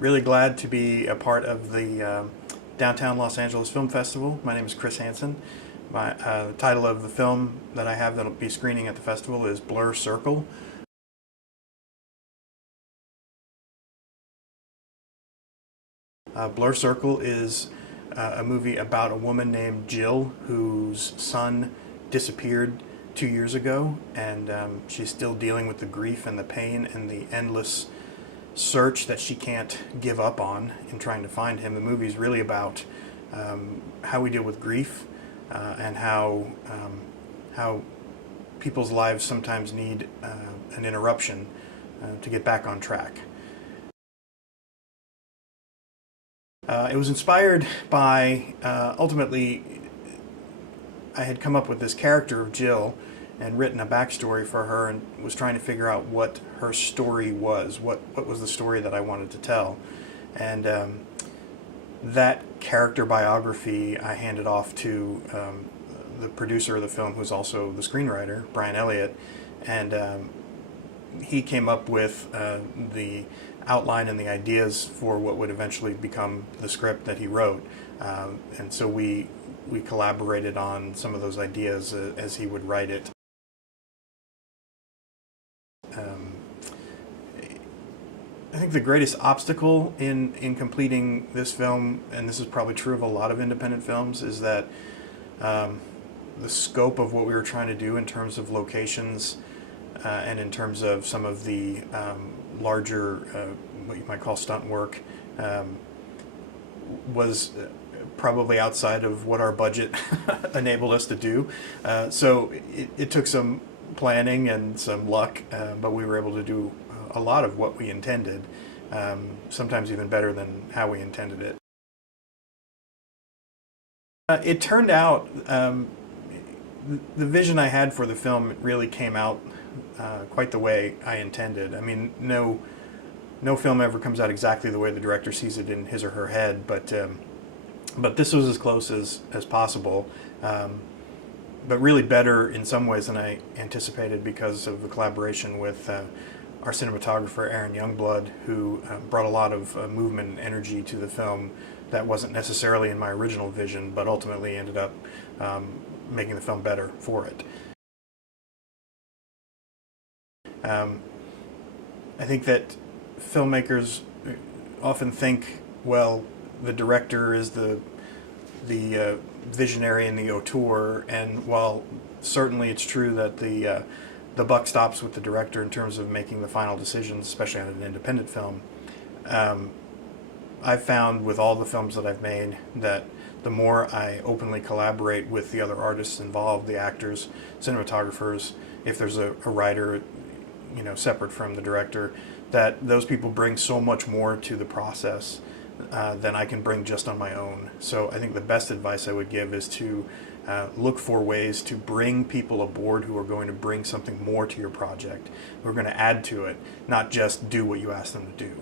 Really glad to be a part of the Downtown Los Angeles Film Festival. My name is Chris Hansen. The title of the film that I have that will be screening at the festival is Blur Circle. Blur Circle is a movie about a woman named Jill whose son disappeared 2 years ago, and she's still dealing with the grief and the pain and the endless search that she can't give up on in trying to find him. The movie is really about how we deal with grief and how people's lives sometimes need an interruption to get back on track. It was inspired by, ultimately, I had come up with this character of Jill and written a backstory for her and was trying to figure out what her story was, what was the story that I wanted to tell. And that character biography I handed off to the producer of the film, who's also the screenwriter, Brian Elliott, and he came up with the outline and the ideas for what would eventually become the script that he wrote. And so we collaborated on some of those ideas as he would write it. I think the greatest obstacle in completing this film, and this is probably true of a lot of independent films, is that the scope of what we were trying to do in terms of locations and in terms of some of the larger, what you might call stunt work, was probably outside of what our budget enabled us to do. So it took some planning and some luck, but we were able to do a lot of what we intended, sometimes even better than how we intended it. It turned out, the vision I had for the film really came out quite the way I intended. I mean, no film ever comes out exactly the way the director sees it in his or her head, but this was as close as possible. But really better in some ways than I anticipated because of the collaboration with our cinematographer Aaron Youngblood, who brought a lot of movement and energy to the film that wasn't necessarily in my original vision, but ultimately ended up making the film better for it. I think that filmmakers often think, well, the director is the visionary and the auteur, and while certainly it's true that the buck stops with the director in terms of making the final decisions, especially on an independent film, I've found with all the films that I've made that the more I openly collaborate with the other artists involved, the actors, cinematographers, if there's a writer, separate from the director, that those people bring so much more to the process than I can bring just on my own. So I think the best advice I would give is to look for ways to bring people aboard who are going to bring something more to your project, who are going to add to it, not just do what you ask them to do.